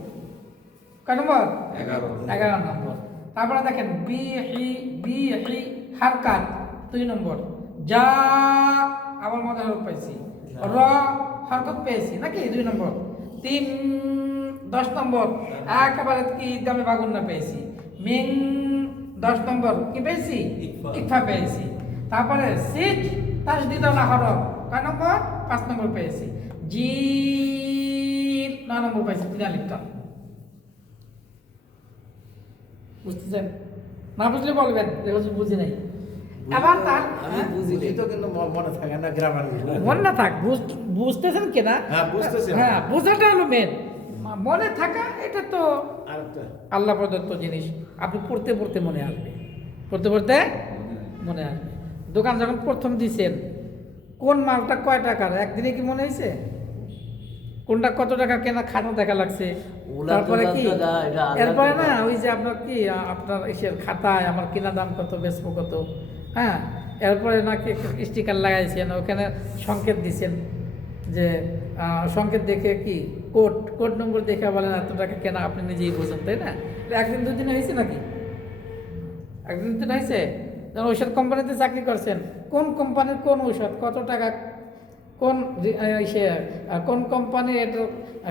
কয় নম্বর? 11 নম্বর। তারপরে দেখেন বিহি হারকাত 2 নম্বর, যা আবার মধ্যে হরফ পাইছি, র হরকত পেয়েছি নাকি 2 নম্বর। 3 10 নম্বর একেবারে কি দামে বাগুন না পেয়েছি, মিং 10 নম্বর কি পেয়েছি? ইকফা পেয়েছি। তারপরে সিজ তাসদিদ আলা হরফ কয় নম্বর? 5 নম্বর পেয়েছি। জিল 9 নম্বর পেয়েছি, 3 আলিফ লাম। বুঝতেছেন? না বুঝলে বলবেন যে হুজুর বুঝি নাই। এবার তার বুঝি তো, কিন্তু মনে থাকে না গ্রামার মনে না থাক, বুঝতেছেন কিনা? হ্যাঁ বুঝতেছি হ্যাঁ বোঝাটা হলো মেন, মনে থাকা এটা তো আরেকটা আল্লাহ প্রদত্ত জিনিস আপনি পড়তে পড়তে মনে আসবে, পড়তে পড়তে মনে আসবে। দোকান যখন প্রথম দিছেন কোন মালটা কয় টাকার একদিনে কি মনে হয়েছে? কোনটা কত টাকা কেনা খাতা দেখা লাগছে, তারপরে কি এরপরে না ওই যে আপনার কি আপনার এসের খাতায় আমার কেনা দাম কত বেচবো কত, হ্যাঁ এরপরে নাকি স্টিকার লাগাইছেন ওখানে সংকেত দিছেন যে সংকেত দেখে কি কোড নম্বর দেখে বলেন এত টাকা কেনা আপনি নিজেই বোঝেন, তাই না? একদিন দুদিন হয়েছে নাকি? একদিন দুদিন হয়েছে? যেমন ঔষধ কোম্পানিতে চাকরি করছেন, কোন কোম্পানির কোন ঔষধ কত টাকা, কোন কোন কোম্পানির এটা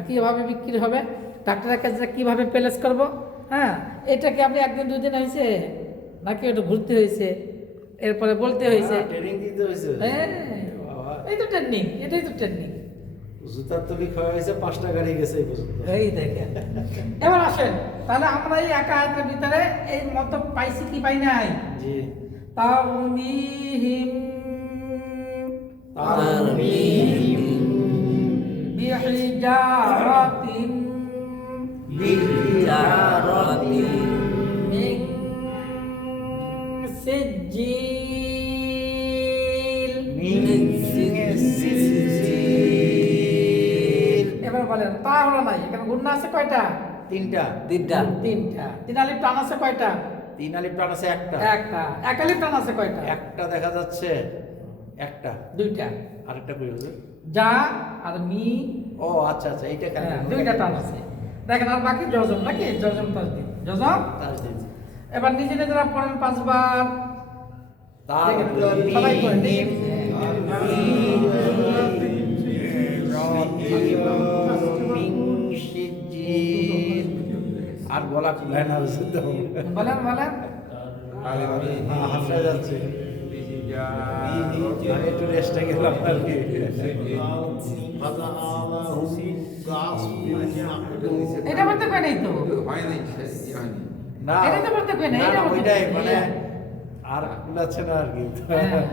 কীভাবে বিক্রি হবে, ডাক্তারের কাছে কীভাবে প্লেস করবো, হ্যাঁ এটা কি আপনি একদিন দুদিন হয়েছে নাকি ওটা ঘুরতে হয়েছে এরপরে বলতে হয়েছে? ট্রেনিং দিতে হয়েছে। হ্যাঁ এই তো ট্রেনিং, এটাই তো ট্রেনিং। জুতার তলি খাওয়া হয়েছে 5 টাকারই গেছে এই পর্যন্ত। এই দেখেন, এবার আসেন তাহলে আমরা এই একা আয়াতের ভিতরে এই মত পাইছি কি পাই নাই? জি তারমিহিম বিহিজারাতিন মিন সিজ্জিল। এবার বলেন তা হলো নাই, এখানে গুণ আছে কয়টা? তিনটা। তিন আলিফ টান আছে কয়টা? 3 আলিফ টান আছে একটা। এক আলিফ টান আছে কয়টা? একটা দেখা যাচ্ছে একটা। দুইটা। আরেকটা কই হবে? যা আর মি। ও আচ্ছা আচ্ছা এইটা কেন? দুইটা টান আছে দেখেন, আর বাকি জজম নাকি জজম তাসদিদ জজম। তাসদিদ। এবার নিজে নিজেরা পড়েন 5 বার। দেখেন, সবাই পড়েন দেখি। আর গলা খুলে না বুঝতে বলেন বলেন। হাফসা যাচ্ছে আমি একটু রেস্টে গেলাম আর কি। এটা বলতে কই নাই তো, না এটা তো বলতে কই নাই, না, এটা বলতে ওইটাই কই নাই। মানে আর খুলাচ্ছে না আর কি। হ্যাঁ।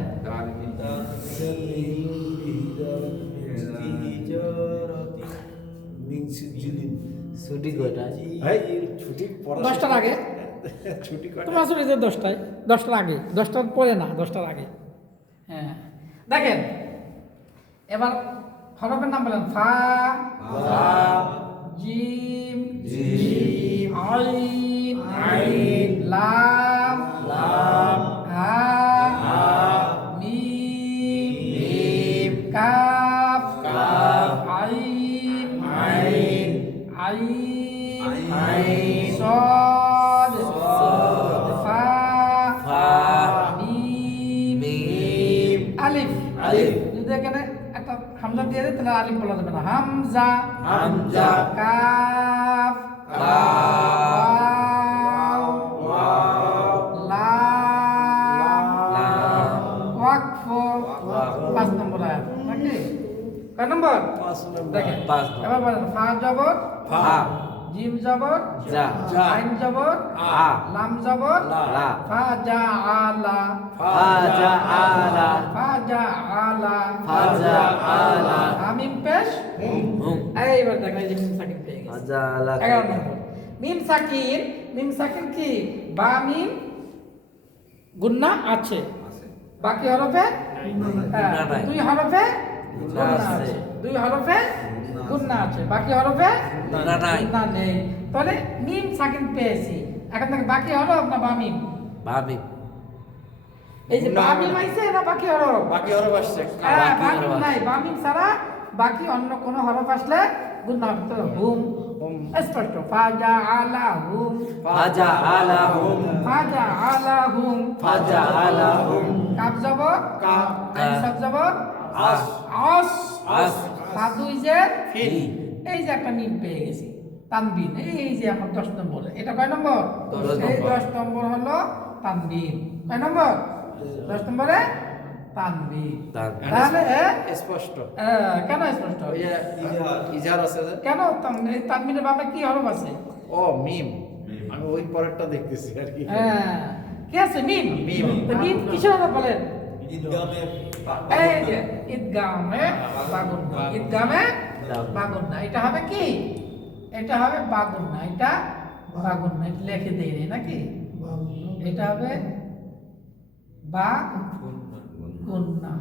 ছুটি কয়টায়? ভাই ছুটি পড়া 10টার আগে ছুটি কয়টা? তোমার চলে যে 10টার আগে, 10টার পরে না 10টার আগে। হ্যাঁ দেখেন এবার হরফের নাম বলেন। ফা, জিম, আইন, লাম, হা, মিম, কাফ, আইন, সদ, ফা, মিম, আলিফ। যদি এখানে একটা হামজা দিয়ে দেয় তাহলে আলিফ বলা যাবে না। হামজা, কাফ, ওয়াও, লাম, ওয়াকফ। 5 নম্বর আয়াত নাকি? কয় নম্বর? 5 নম্বর। দেখেন 5 নম্বর। এবার বলেন। ফা জবর, ফা, জিম জবর, যা, আইন জবর, আ, লাম জবর, লা, ফা জা আলা, ফাজা আলা, ফাজা আলা, ফাজা আলা, মিম পেশ। হুম, এইবার দেখেন এই যে মিম সাকিন পেয়ে গেছে। ফাজা আলা, 11 নম্বর। মিম সাকিন কি? বা মিম গুন্না আছে, বাকি হরফে হ্যাঁ, নাই। 2 হরফে গুন্না গুন্না আছে। আছে, 2 হরফে গুন্না আছে, বাকি হরফে গুন্না নাই। গুন্না নেই। তাহলে মিম সাকিন পেয়েছি, এখন থেকে বাকি হরফ না বা মিম? ভাবি, এই যে বা মিম আইছে না বাকি হরফ? বাকি হরফ আসছে। হ্যাঁ, বাকি বা হরফ মিম নাই, বা মিম ছাড়া বাকি অন্য কোন হরফ আসলে গুন্না হবে। তো হুম স্পষ্ট। ফাজা আলা হুম, ফাজা আলা হুম, ফাজা আলা হুম, ফাজা আলা হুম, কাফ জবর, কাফ, আইন সাদ জবর, আস, আস, আস, সাদুই যে ফিল। এই যে একটা মিম পেয়ে গেছি তানবিন। এই যে আমার 10 নম্বর, এটা কয় নম্বর? 10 এই নম্বর। 10 নম্বর হলো তানবিন। কয় নম্বর? 10 নম্বরে তানবিন। তানবিন। তাহলে স্পষ্ট। কেন স্পষ্ট? ওই যে ইজার আছে যে কেন এই তানবিনের বামে কি হরফ আছে? ও মিম। আমি ওই পরেরটা দেখতেছি আর কি। কি আছে? মিম। মিম। তো মিম কিসের হরফ বলেন? এই যে ঈদগামে বাগুন্না, ঈদগামে বাগুন্না। এটা হবে কি? এটা হবে বাগুন্না, এটা বাগুন্না এটা লিখে দেই রে নাকি এটা হবে বা গুন্না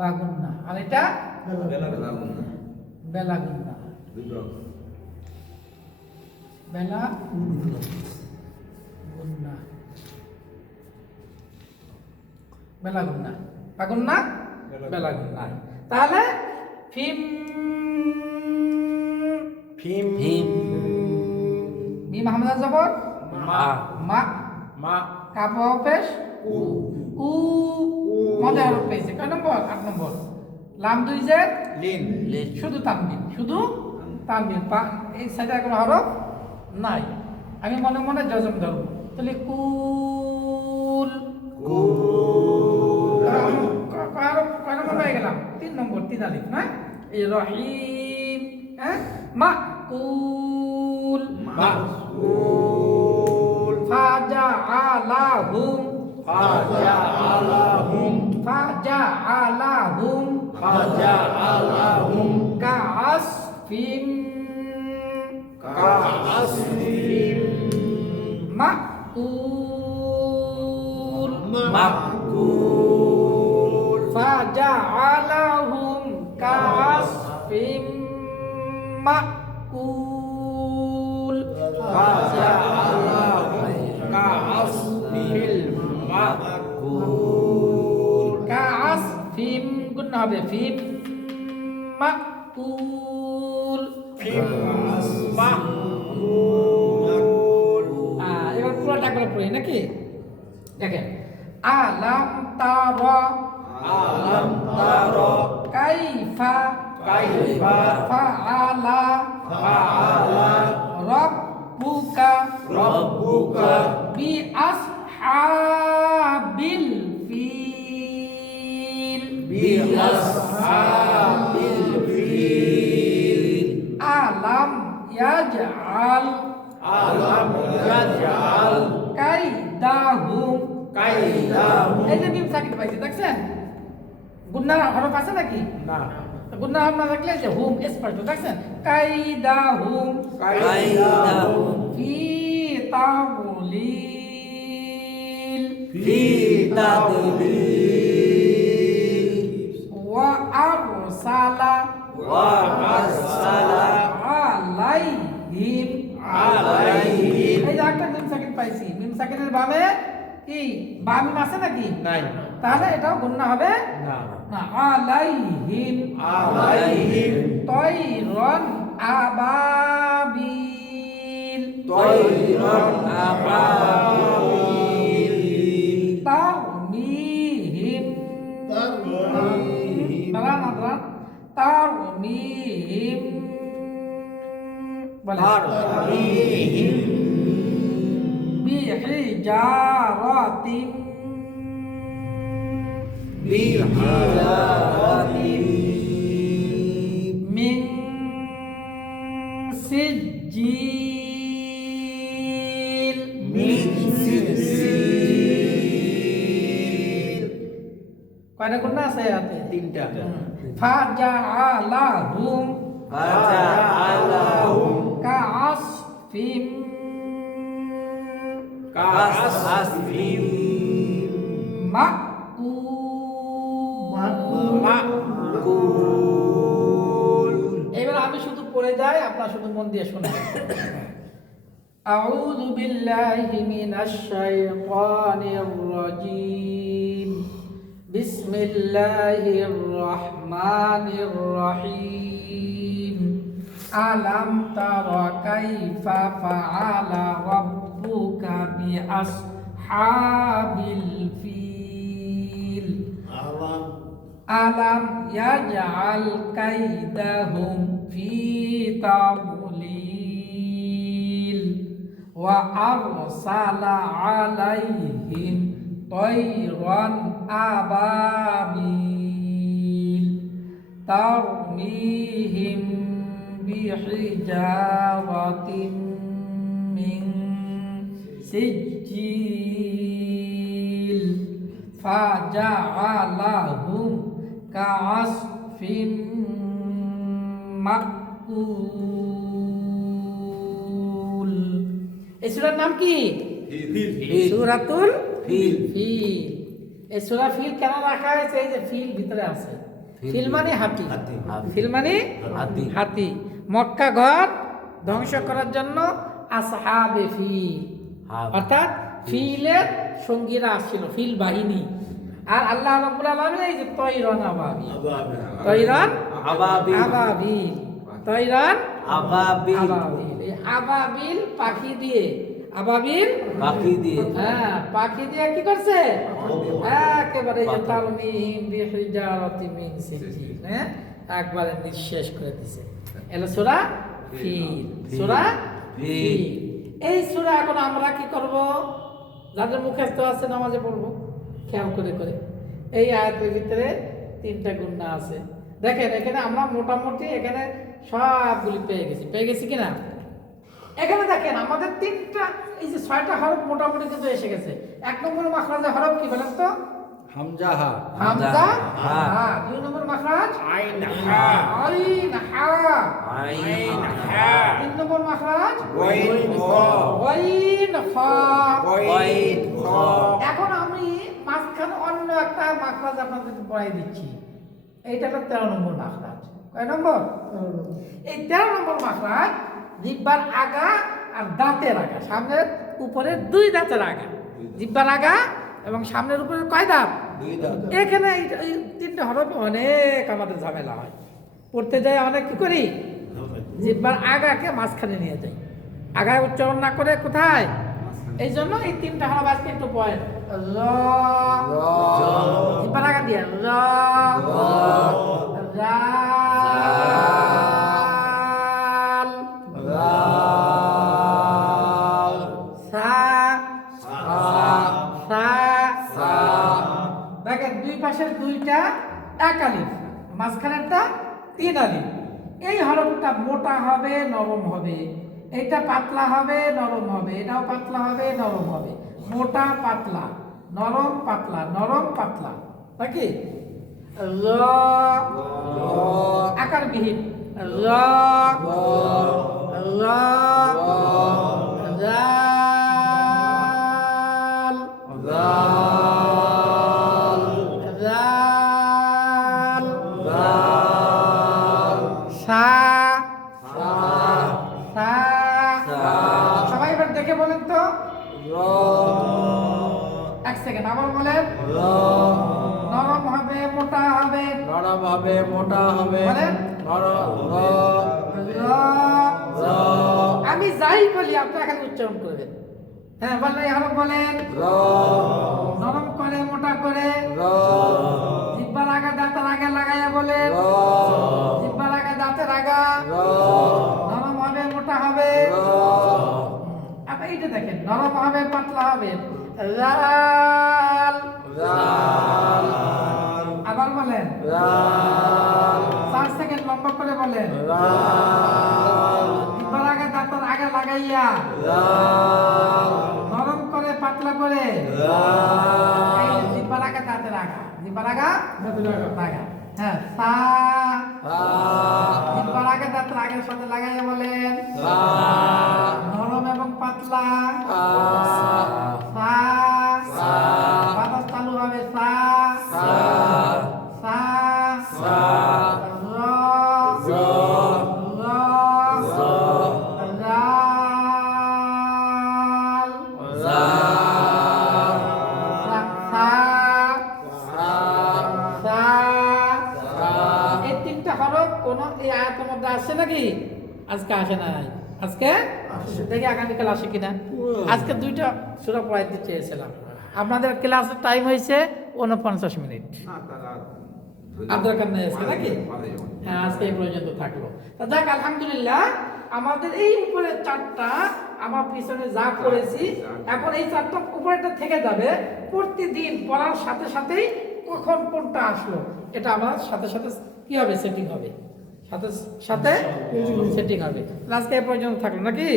বাগুন্না আর এটা বেলাগুন্না বেলা গুন্না বেলাগুন্না বাগুন্না বেলাগুন্না তাহলে ফিম ফিম ফিম মিম হামজা জবর মা মা মা কাপ পেশ উ মজা হরফ পেয়েছে কয় নম্বর 8 নম্বর লাম দুই জের লিন লিন শুধু তানবিন পা এই সাইডে কোনো হরফ নাই আমি মনে মনে জজম ধরব তাহলে কুল কয় নম্বর পেয়ে গেলাম 3 নম্বর 3 আলিফ না এই রহিম হ্যাঁ মা কুল মাসউল ফাজআলাহুম ফাজআলাহুম কাআসফিম কাআসফিম মাকুল মাকুল ফাজআলাহুম কাআসফিম মাকুল ফাজআলাহুম কাআসফিল মাকুল কাআসফিম গুণ হবে ফিম মাকুল ফিম মাকুল এবার পুরোটা করে পড়ি নাকি দেখেন আলাম তারা আলাম তারা কাইফা কাইফা ফাআলা ফাআলা রাব্বুকা রাব্বুকা বিআসহাবিল ফিল বিআসহাবিল ফিল আলাম ইয়াজআল আলাম ইয়াজআল কাইদাহুম কাইদাহুম এই যে মিম সাকিন পাইছে দেখছেন গুন্নার হরফ আছে নাকি না গুন্নার হরফ না থাকলে যে হুম স্পষ্ট দেখছেন কাইদাহুম কাইদাহুম ফি তাবলিল ফি তাদলিল ওয়া আরসালা ওয়া আরসালা আলাইহিম আলাইহিম এই যে একটা মিম সাকিন পাইছি মিম সাকিনের বামে কি বা মিম আছে নাকি নাই তাহলে এটাও গুন্না হবে না না আলাইহিম আলাইহিম তৈরন আবাবিল তৈরন আবাবিল তারমিহিম দাঁড়ান দাঁড়ান তারমিহিম বলেন তারমিহিম বিহিজারাতিম বিহিজারাতিম মিন সিজ্জিল মিন সিজিল কয়টা গুন্না আছে হাতে তিনটা ফাজআলাহুম ফাজআলাহুম কাআসফিম কাআসফিম মাকুল এবার আমি শুধু পড়ে যাই আপনারা শুধু মন দিয়ে শুনুন আউযু বিল্লাহি মিনাশ শাইতানির রাজীম বিসমিল্লাহির রহমানির রহিম আলাম তারা কাইফা ফাআলা রাব্বুকা বিআসহাবিল ফিল আলাম ইয়াজআল কাইদাহুম ফি তাবলিল ওয়া আরসালা আলাইহিম তৈরন আবাবিল তারমিহিম বিহিজারাতিম মিন সিজ্জিল ফাজআলাহুম কাআসফিম মাকুল এই সূরার নাম কি? সূরাতুল ফিল। ফিল। এই সূরা ফিল কেন রাখা হয়েছে? এই যে ফিল ভিতরে আছে। ফিল মানে হাতি। ফিল মানে হাতি। হাতি। মক্কা ঘর ধ্বংস করার জন্য আসহাবে ফিল, অর্থাৎ ফিলের সঙ্গীরা আসছিল, ফিল বাহিনী। আর আল্লাহ রাব্বুল আলামিন এই যে তয়রান আবাবিল, তয়রান আবাবিল। আবাবিল, তয়রান আবাবিল। আবাবিল। এই আবাবিল পাখি দিয়ে, আবাবিল বাকি দিয়ে। হ্যাঁ পাখি দিয়ে কি করছে? একেবারে এই যে তারমিম বিহিজারাতিন মিন সিজিল, হ্যাঁ একবারে নিঃশেষ করে দিয়েছে। এলো সূরা ফিল, সূরা ফিল। এই সূরা এখন আমরা কি করব? যাদের মুখস্থ আছে নামাজে পড়বো খেয়াল করে করে। এই আয়াতের ভিতরে 3টা গুণা আছে। দেখেন এখানে আমরা মোটামুটি এখানে সবগুলি পেয়ে গেছি কিনা? এখানে দেখেন আমাদের 3টা এই যে 6টা হরফ মোটামুটি কিন্তু এসে গেছে। 1 নম্বর মাখরাজের হরফ কি বলেন তো? হামজা হা, হামজা হা। হা। 2 নম্বর মাখরাজ আইন হা, আইন হা। আইন হা, 3 নম্বর মাখরাজ ওয়াইন খ, ওয়াইন খা। ওয়াইন খ, এখন আমি মাঝখানে অন্য একটা মাখরাজ আপনাদের পড়াই দিচ্ছি। এইটা হলো 13 নম্বর মাখরাজ। কয় নম্বর? এই 13 নম্বর মাখরাজ জিহ্বার আগা আর দাঁতের আগা, সামনের উপরে 2 দাঁতের আগা, জিহ্বার আগা এবং সামনের উপরে কয় দাঁত? 2 দাঁত। এখানে এই 3টা হরফে অনেক আমাদের ঝামেলা হয়। পড়তে যাই অনেক কি করি? জিহ্বার আগাকে মাঝখানে নিয়ে যাই, আগায় উচ্চারণ না করে কোথায়? এই জন্য এই 3টা হরফ আজকে একটু পয়েন্ট। র, জিহ্বার আগা দিয়ে র, রাল, সা, সা। দেখেন 2 পাশের 2টা 1 আলিফ, মাঝখানেরটা 3 আলিফ। এই হরফটা মোটা হবে নরম হবে, এটা পাতলা হবে নরম হবে, এটাও পাতলা হবে নরম হবে। মোটা পাতলা, নরম পাতলা, নরম পাতলা, নাকি? র, আকার বিহীন র, র, রাল, রাল, সা, সা। সবাই এবার দেখে বলেন তো। 1 সেকেন্ড আবার বলেন। নরম হবে মোটা হবে, নরম হবে, মোটা হবে, বলেন। নরম র, র। র, আমি যাই বলি আপনি এখানে উচ্চারণ করবেন। হ্যাঁ বলেন, এখন বলেন। র, নরম করে মোটা করে, র, জিহ্বার আগা দাঁতের আগে লাগাইয়া বলেন। র, জিহ্বার আগা দাঁতের আগা, র, নরম হবে মোটা হবে। র, আপনি এইটা দেখেন, নরম হবে পাতলা হবে। রাল, রাল, আবার বলেন। রাল, 4 সেকেন্ড লম্বা করে বলেন। রাল, জিহ্বার আগা দাঁতের আগে লাগাইয়া, রাল, নরম করে পাতলা করে। রাল, এই জিহ্বার আগা দাঁতের আগা, জিহ্বার আগা দাঁতের আগা। হ্যাঁ সা, জিহ্বার আগা দাঁতের আগের সাথে লাগাইয়া বলেন। নরম এবং পাতলা, সা, বাতাস চালু হবে সা, সা, র, র, রাল, সা, সা। এই 3টা হরফ কোন এই আয়াতের মধ্যে আসছে নাকি? আজকে আসে নাই। আজকে দেখি আগামীকাল আসে কিনা। আজকে 2টা সূরা পড়াইতে চেয়েছিলাম। আপনাদের ক্লাসের টাইম হয়েছে 49 মিনিট। আর দরকার নেই আজকে নাকি? হ্যাঁ আজকে এই পর্যন্ত থাকলো। তা যাক আলহামদুলিল্লাহ, আমাদের এই উপরে 4টা আমার পিছনে যা করেছি, এখন এই 4টা উপরেটা থেকে যাবে। প্রতিদিন পড়ার সাথে সাথেই কখন কোনটা আসলো এটা আমার সাথে সাথে কি হবে? সেটিং হবে, সাথে সাথে সেটিং হবে। আজকে এই পর্যন্ত থাকলো নাকি?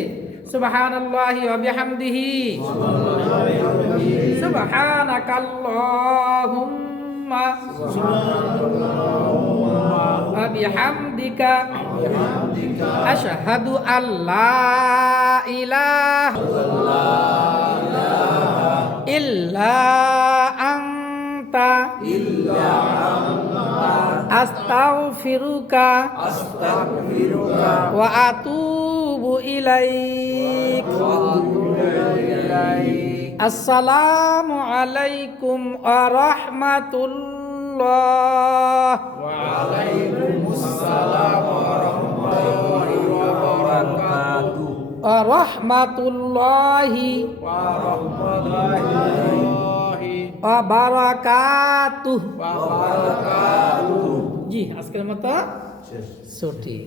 সুবহানাল্লাহি ওয়া বিহামদিহি, সুবহানাকাল্লাহুম্মা ওয়া বিহামদিকা আশহাদু আল্লা ইলাহা ইল্লা আনতা আস্তাগফিরুকা ওয়া আতুবু ইলাইক। আসসালামু আলাইকুম ওয়া রাহমাতুল্লাহ। ওয়া রাহমাতুল্লাহি ওয়া বারাকাতুহু। জি, আজকের মতো ছুটি।